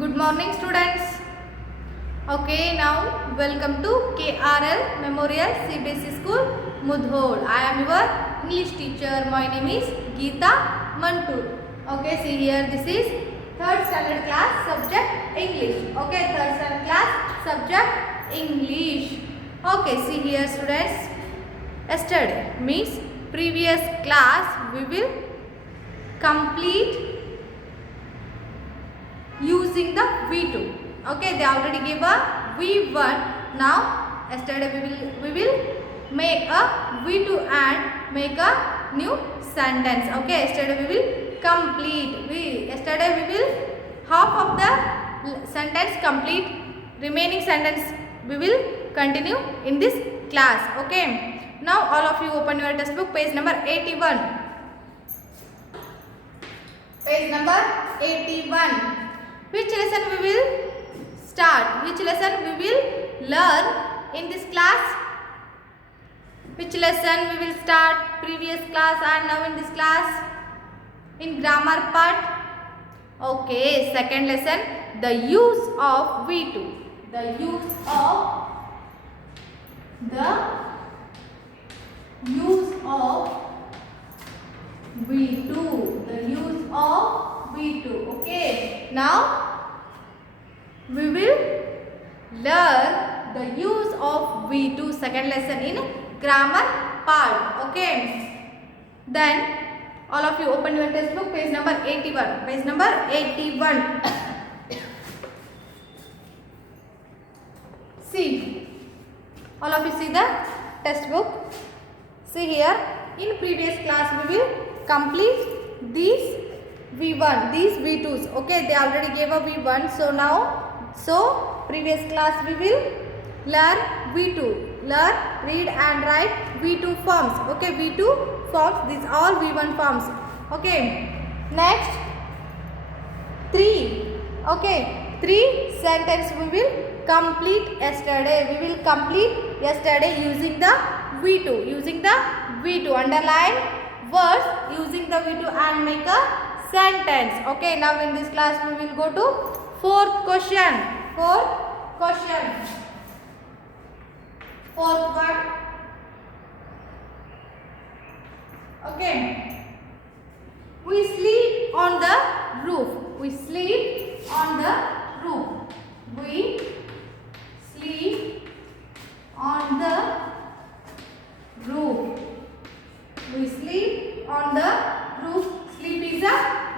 Good morning students. Okay, now welcome to KRL Memorial CBSE School Mudhol. I am your English teacher. My name is Geeta Mantur. Okay, see here, this is third standard class subject English. Okay, third standard class subject English. Okay, see here students. Yesterday means previous class we will complete using the V2. Okay, they already gave a V1. Now yesterday we will make a V2 and make a new sentence. Okay, yesterday we will complete. Yesterday we will half of the sentence complete. Remaining sentence we will continue in this class. Okay, now all of you open your textbook, page number 81. Page number 81. Which lesson we will start? Which lesson we will learn in this class? Which lesson we will start? Previous class and now in this class? In grammar part? Okay, second lesson, the use of V2. The use of V2. The use of V2. Okay, now we will learn the use of V2, second lesson in grammar part. Okay, then all of you open your textbook, page number 81. Page number 81. See, all of you see the textbook. See here, in previous class we will complete these V1, these V2s. Okay, they already gave a V1. So previous class we will learn V2. Learn, read and write V2 forms. Okay, V2 forms. These all V1 forms. Okay. Next, 3. Okay, 3 sentence we will complete yesterday. We will complete yesterday using the V2. Using the V2. Underline words using the V2 and make a sentence. Okay, now in this class we will go to fourth question. Fourth one. Okay, we sleep on the roof. We sleep on the roof. We sleep on the roof. We sleep on the roof. Sleep is a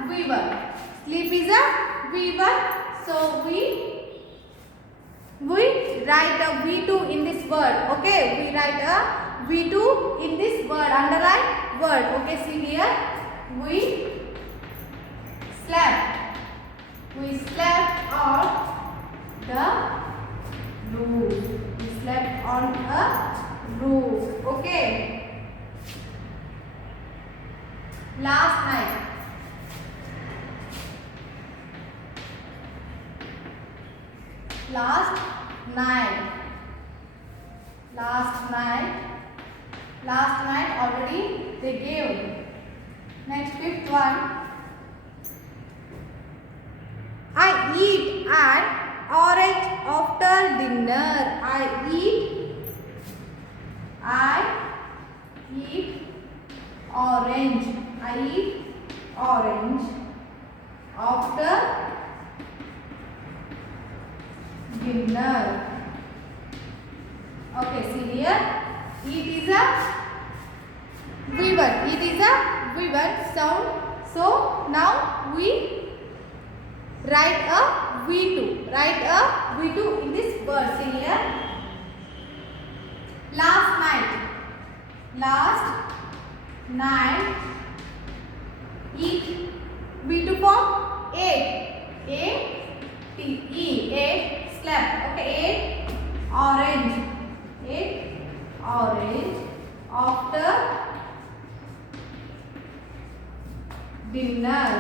V1. Sleep is a V1. So we write a V2 in this word. Okay, we write a V2 in this word. Underline word. Okay, see here. We slept. We slept on the roof. We slept on a roof. Okay. Last night. Last night already they gave. Next, fifth one. I eat an orange after dinner. I eat orange. I eat orange after dinner. Okay, see here. It is a V1. It is a V1 sound. So now we write a V2. Write a V2 in this word. See here. Last night. Eat. V2 form. Ate. Ate. Slept. Okay. Ate orange. Ate orange after dinner.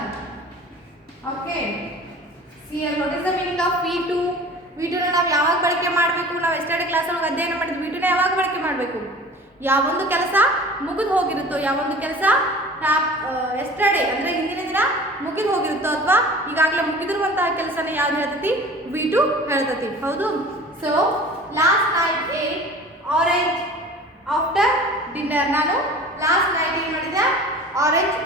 Okay. See here, what is the meaning of V2? V2 ನ ನಾವು ಯಾವಾಗ ಬಳಕೆ ಮಾಡಬೇಕು? ನಾವು yesterday class ಒಳಗೆ ಅಧ್ಯಯನ ಮಾಡಿದ್ವಿ. V2 ನ ಯಾವಾಗ ಬಳಕೆ ಮಾಡಬೇಕು? ಯಾವೊಂದು ಕೆಲಸ ಮುಗಿದು ಹೋಗಿರುತ್ತೋ, ಯಾವೊಂದು ಕೆಲಸ ಎಸ್ಟರ್ಡೇ ಅಂದರೆ ಹಿಂದಿನ ದಿನ ಮುಗಿದು ಹೋಗಿರುತ್ತೋ ಅಥವಾ ಈಗಾಗಲೇ ಮುಗಿದಿರುವಂತಹ ಕೆಲಸನ ಯಾವುದು ಹೇಳ್ತತಿ, V2 ಹೇಳ್ತತಿ. ಹೌದು. So last night eight orange after dinner. ನಾನು ಲಾಸ್ಟ್ ನೈಟ್ ಏನು ಮಾಡಿದೆ, ಆರೆಂಜ್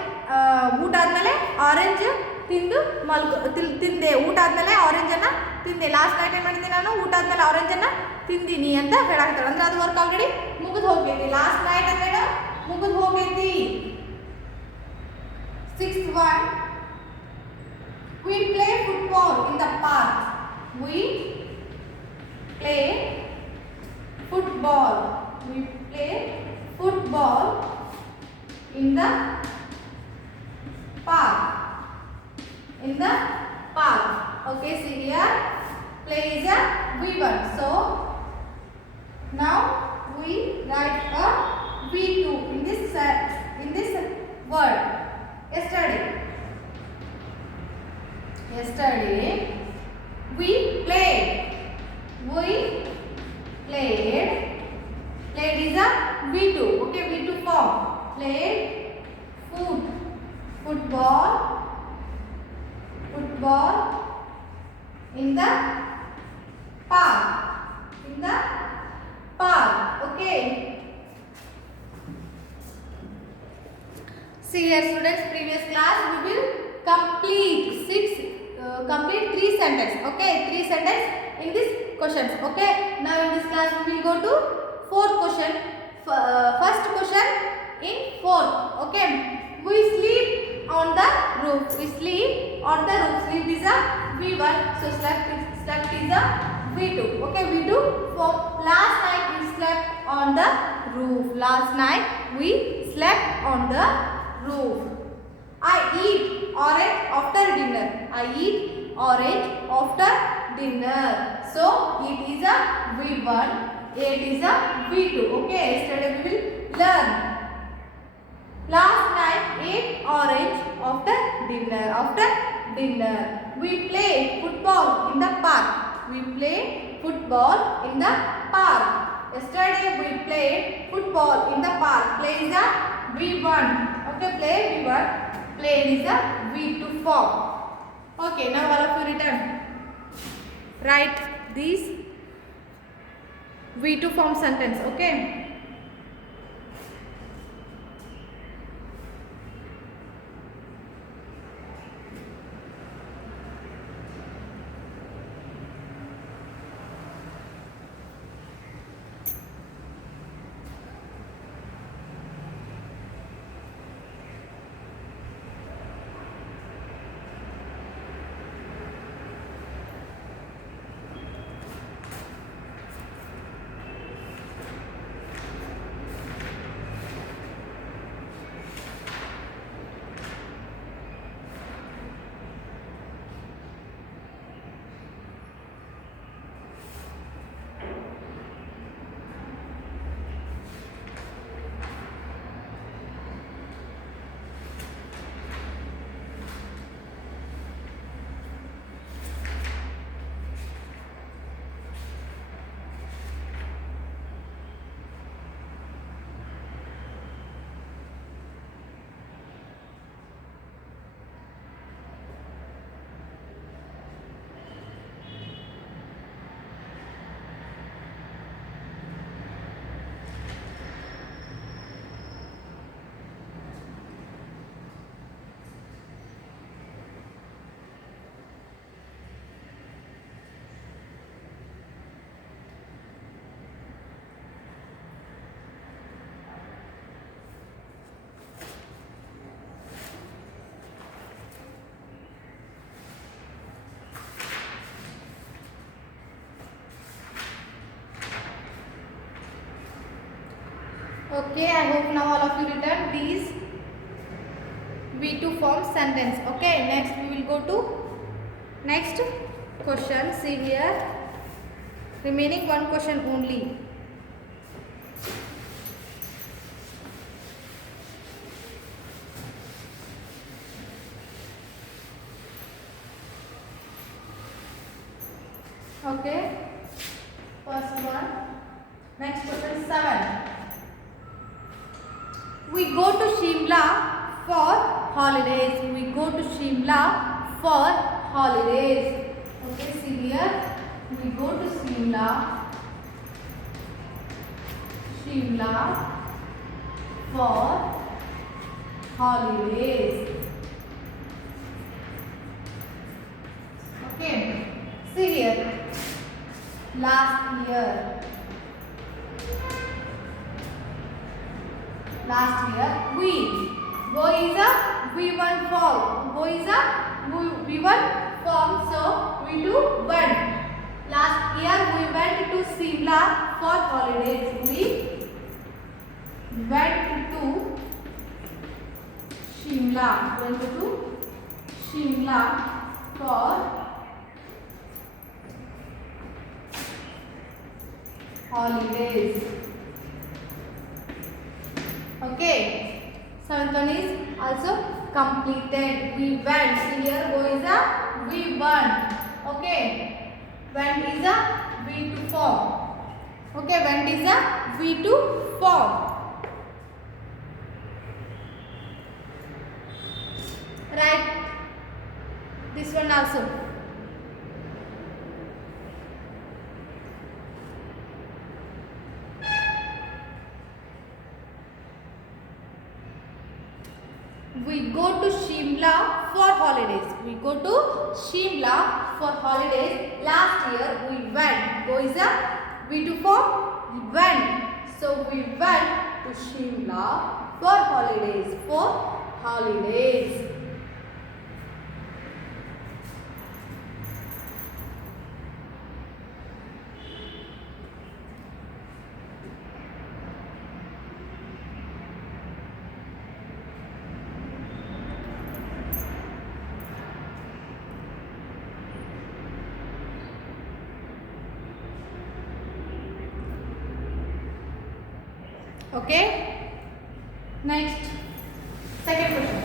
ಊಟ ಆದಮೇಲೆ ಆರೆಂಜ್ ತಿಂದೆ. ಊಟ ಆದಮೇಲೆ ಆರೆಂಜನ್ನು ತಿಂದೆ. ಲಾಸ್ಟ್ ನೈಟ್ ಏನು ಮಾಡಿದ್ದೆ, ನಾನು ಊಟ ಆದಮೇಲೆ ಆರೆಂಜನ್ನು ತಿಂದೀನಿ ಅಂತ ಹೇಳಾಕ್ತಾಳೆ. ಅಂದ್ರೆ ಅದು ವರ್ಕ್ ಆಲ್ರೆಡಿ ಮುಗಿದು ಹೋಗೈತಿ. ಲಾಸ್ಟ್ ನೈಟ್ ಅಂದ್ರೆ ಮುಗಿದು ಹೋಗೈತಿ. 6th one, we play football in the park. We play football. We play football in the park. In the park. Okay, see here. Play is a V1. So now we write a V2 in this word. Yesterday we played. Played is a V2. Okay, V2 form. Played football in the park. Okay. See here students, previous class we will complete three sentences. Okay, 3 sentences in this questions. Okay, now in this class we will go to fourth question. First question in fourth. Okay, we sleep on the roof. Sleep is a V1. So slept is a V2. Okay, V2 for last night we slept on the roof. Last night we slept on the roof. I eat orange after dinner. So it is a V1. It is a V2. Okay, yesterday we will learn. Last night ate orange after dinner. We play football in the park. Yesterday we played football in the park. Play is a V1. Okay, play V1. Play is a V2 form. Okay, now all of you return. Write these V2 form sentence. Okay. Okay, I hope now all of you return these V2 form sentence. Okay, next we will go to next question. See here, remaining one question only. Okay, first one. Next question 7. We go to Shimla for holidays. We go to Shimla for holidays. Okay, see here, we go to Shimla for holidays. Okay, see here, last year we go is a V1 form. Go is a V1 form, so we do went. Last year we went to Shimla for holidays. We went to Shimla for holidays. Okay, seventh one is also completed. We went. Here go is a V1. Okay, went is a V2 form. Okay, went is a V2 form. Right, this one also. We go to Shimla for holidays. Last year we went. Go is a V2 form. Went. So we went to Shimla for holidays. Okay, next, second question.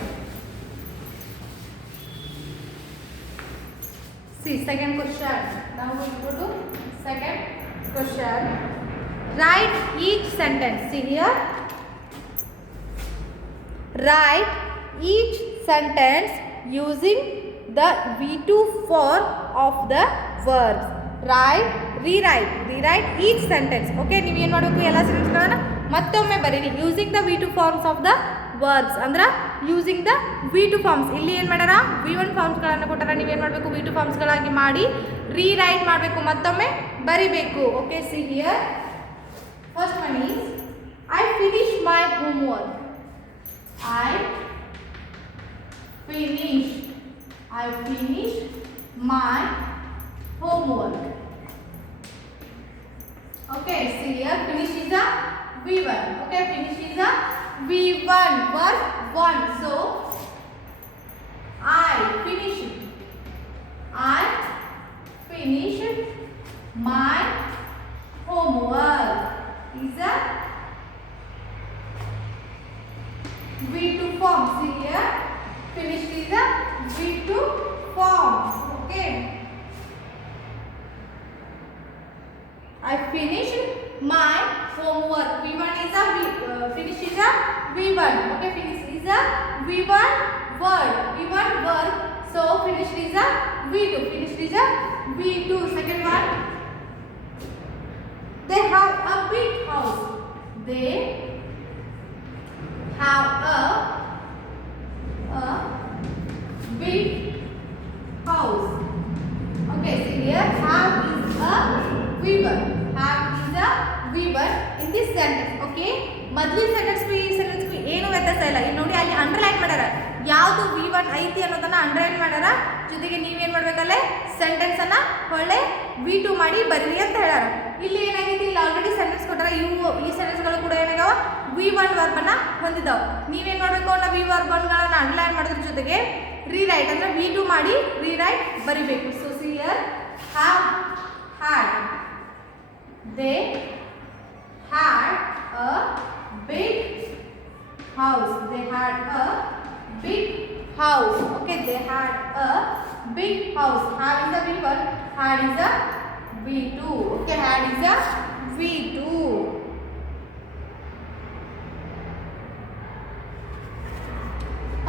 See, second question. Now we go to second question. Write each sentence. See here, write each sentence using the V2 form of the verbs. Rewrite each sentence. Okay, ನೀವು ಏನು ಮಾಡಬೇಕು, ಎಲ್ಲ ಸೆಂಟೆನ್ಸ್ಗಳನ್ನು ಮತ್ತೊಮ್ಮೆ ಬರೀರಿ. Using the V2 forms of the verbs ಅಂದ್ರೆ using the V2 forms. ಇಲ್ಲಿ ಏನು ಮಾಡ್ಯಾರ, V1 ಫಾರ್ಮ್ಸ್ಗಳನ್ನು ಕೊಟ್ಟಾರ. ನೀವೇನು ಮಾಡಬೇಕು, V2 ಫಾರ್ಮ್ಸ್ಗಳಾಗಿ ಮಾಡಿ ರೀರೈಟ್ ಮಾಡಬೇಕು, ಮತ್ತೊಮ್ಮೆ ಬರಿಬೇಕು. Okay, see here, first one is I finish my homework. I finished my homework. Okay, see here, finish is a V1. Okay, finish is a V1, verb 1. So I finished my homework is a V2 form. See here, finished is a V2 form. Okay, I finished my homework. V1 is a finish is a V1. Okay, finish is a V1 word. So finished is a V2. Finished is a V2. Second one, they have a big house. They have a big house. Okay, see here, have is a V1. In this sentence. Okay, ಮೊದಲಿನ ಸೆಂಟೆನ್ಸ್ಗೂ ಈ ಸೆಂಟೆನ್ಸ್ಗೂ ಏನು ವ್ಯತ್ಯಾಸ ಇಲ್ಲ. ಇಲ್ಲಿ ನೋಡಿ, ಅಲ್ಲಿ underline ಮಾಡ್ಯಾರ, ಯಾವುದು V1 ಐತಿ ಅನ್ನೋದನ್ನ ಅಂಡರ್ಲೈನ್ ಮಾಡ್ಯಾರ. ಜೊತೆಗೆ ನೀವೇನು ಮಾಡ್ಬೇಕಲ್ಲೇ, ಸೆಂಟೆನ್ಸನ್ನು ಒಳ್ಳೆ V2 ಮಾಡಿ ಬರೀರಿ ಅಂತ ಹೇಳ್ಯಾರ. ಇಲ್ಲಿ ಏನಾಗೈತಿ, ಇಲ್ಲಿ ಆಲ್ರೆಡಿ ಸೆಂಟೆನ್ಸ್ ಕೊಟ್ಟಾರ. ಈ ಸೆಂಟೆನ್ಸ್ಗಳು ಕೂಡ ಏನಾಗವ, V1 ವರ್ಬನ್ನು ಹೊಂದಿದ್ದಾವೆ. ನೀವೇನು ಮಾಡಬೇಕು, ನಾವು V ವರ್ಬನ್ಗಳನ್ನು ಅಂಡರ್ಲೈನ್ ಮಾಡೋದ್ರ ಜೊತೆಗೆ ರೀರೈಟ್ ಅಂದರೆ V2 ಮಾಡಿ ರೀರೈಟ್ ಬರಿಬೇಕು. So see here, have had. They had a big house. Okay, they had a big house. Have is a V1, had is a V2. Okay, had is a V2.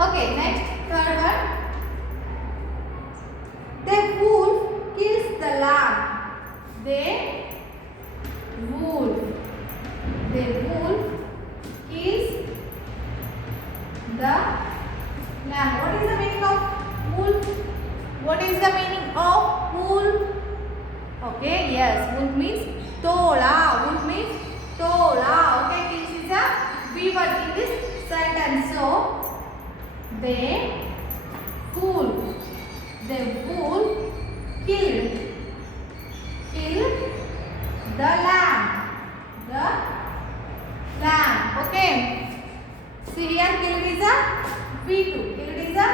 Okay, next, third one. they wolf. The wolf kills the lamb. What is the meaning of wolf? What is the meaning of wolf? Okay, yes, wolf means tola. Wolf means tola. Okay, kills is a V word in this sentence. So they wolf killed the lamb. Okay. See here, killed is a V2. Killed is a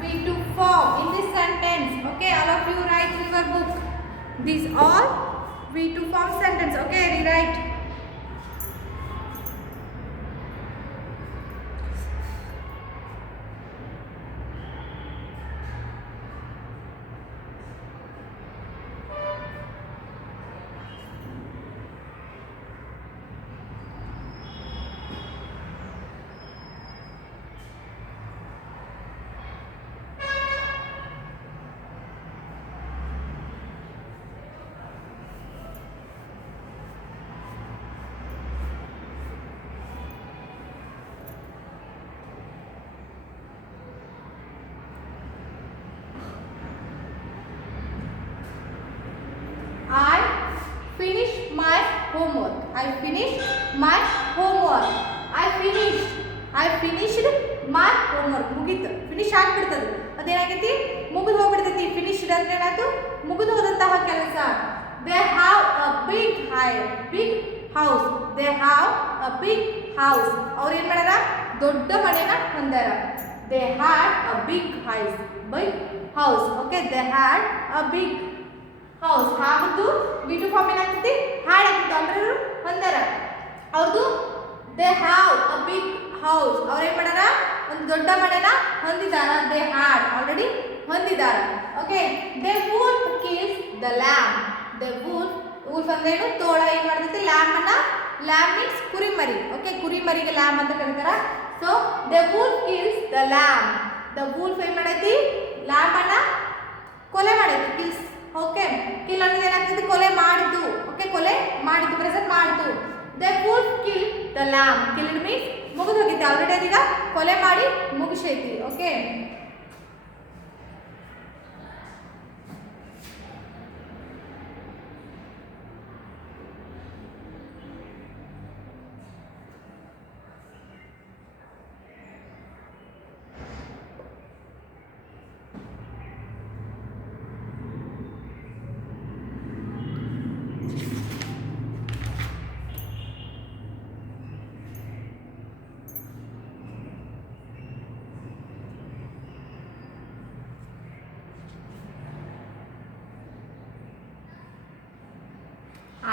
V2 form in this sentence. Okay, all of you write in your book. These all V2 form sentence. Okay, rewrite. Finish my homework. I finished my homework. I finished my homework. ಮುಗಿತು. Finish ಆಗ್ಬಿಡ್ತದೆ. ಅದೇನಾಗೈತಿ? ಮುಗಿದು ಹೋಗ್ಬಿಡ್ತೈತಿ. Finished ಅಂದ್ರೆ ಏನಾಯ್ತು? ಮುಗಿದು ಹೋದಂತಹ ಕೆಲಸ. They have a big house. They have a big house. ಅವ್ರು ಏನು ಮಾಡ್ಯಾರ? ದೊಡ್ಡ ಮನೆನ ಹೊಂದಾರ. They had a big house. Okay, they had a big house. ಹಾಗದ್ದು V2 ಫಾರ್ಮ್ ಏನಾಗ್ತೈತಿ? ಹ್ಯಾಡ್ ಆಗ್ತೈತಿ. ಅಂದ್ರೆ ಹೊಂದಾರ. ಅವ್ರದ್ದು they have a big house. ಅವ್ರು ಏನು ಮಾಡ್ಯಾರ? ಒಂದು ದೊಡ್ಡ ಮನೆನ ಹೊಂದಿದಾರ. they had ಆಲ್ರೆಡಿ ಹೊಂದಿದಾರ. Okay, the wolf kills the lamb. the wolf ಅಂದ್ರೆ ಏನು? ತೋಳ ಏನು ಮಾಡ್ತೈತಿ? lamb means ಕುರಿಮರಿ. ಓಕೆ, ಕುರಿಮರಿಗೆ lamb ಅಂತ ಕರೀತಾರ. So the wolf kills the lamb. the wolf ಏನು ಮಾಡೈತಿ? lamb ಅನ್ನ ಕೊಲೆ ಮಾಡೈತಿ. kills. ಓಕೆ, ಕಿಲ್ ಅನ್ನೋದು ಏನಾಗ್ತೈತಿ? ಕೊಲೆ ಮಾಡಿದ್ದು. ಓಕೆ, ಕೊಲೆ ಮಾಡಿದ್ದು, ಪ್ರೆಸೆಂಟ್ ಮಾಡಿದ್ದು. the wolf killed the lamb. killed means ಮುಗಿದು ಹೋಗಿತ್ತು. ಆಲ್ರೆಡಿ ಅದೀಗ ಕೊಲೆ ಮಾಡಿ ಮುಗಿಸೈತಿ. Okay,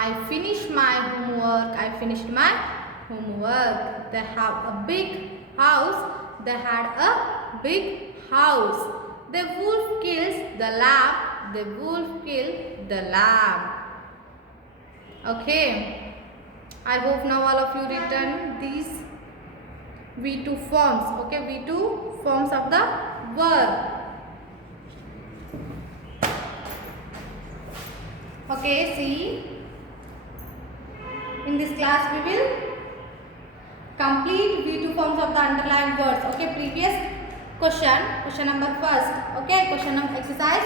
I finished my homework. They have a big house. They had a big house. The wolf kills the lamb. Okay, I hope now all of you written these V2 forms. Okay, V2 forms of the verb. Okay, see, in this class we will complete V2 forms of the underlined words. Okay, previous question number first. Okay, question exercise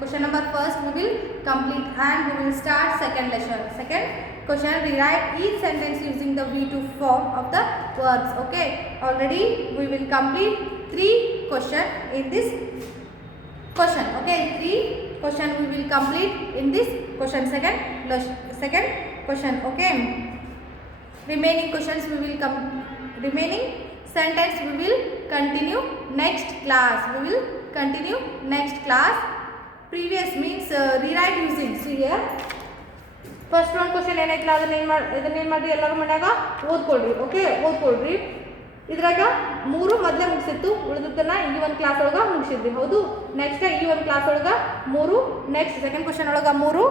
question number first we will complete and we will start second lesson. Second question, rewrite each sentence using the V2 form of the verbs. Okay, already we will complete 3 question in this question. Okay, 3 question we will complete in this question. Second question. Okay, remaining questions we will remaining sentence we will continue next class. Previous means rewrite using. See here, first one question ಏನೈತಲ್ಲ ಅದನ್ನ ಏನು ಮಾಡಿ ಎಲ್ಲರೂ ಮನ್ಯಾಗ ಓದ್ಕೊಳ್ರಿ. Okay, ಓದ್ಕೊಳ್ರಿ. ಇದ್ರಾಗ 3 ಮೊದಲೇ ಮುಗಿಸಿತ್ತು, ಉಳಿದದ್ದನ್ನ ಈ ಒಂದು ಕ್ಲಾಸ್ ಒಳಗೆ ಮುಗಿಸಿದ್ವಿ. ಹೌದು, ನೆಕ್ಸ್ಟ್ ಈ ಒಂದು ಕ್ಲಾಸ್ ಒಳಗೆ 3 ನೆಕ್ಸ್ಟ್ ಸೆಕೆಂಡ್ ಕ್ವಶನ್ ಒಳಗೆ 3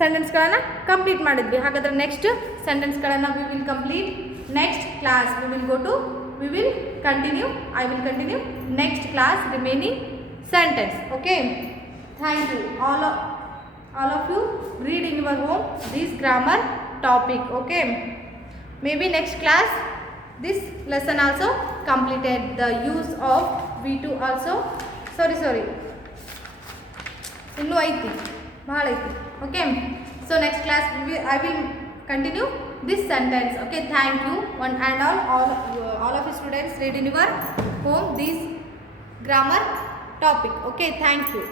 ಸೆಂಟೆನ್ಸ್ಗಳನ್ನು ಕಂಪ್ಲೀಟ್ ಮಾಡಿದ್ವಿ. ಹಾಗಾದ್ರೆ ನೆಕ್ಸ್ಟ್ ಸೆಂಟೆನ್ಸ್ಗಳನ್ನು we will complete next class. I will continue next class remaining sentence. Okay, thank you all. all of you read in your home this grammar topic. Okay, maybe next class this lesson also completed. The use of V2 also sorry ಇನ್ನೂ ಐತಿ ಭಾಳ ಐತಿ. Okay, so next class I will continue this sentence. Okay, thank you one and all of you students read in your home this grammar topic. Okay, thank you.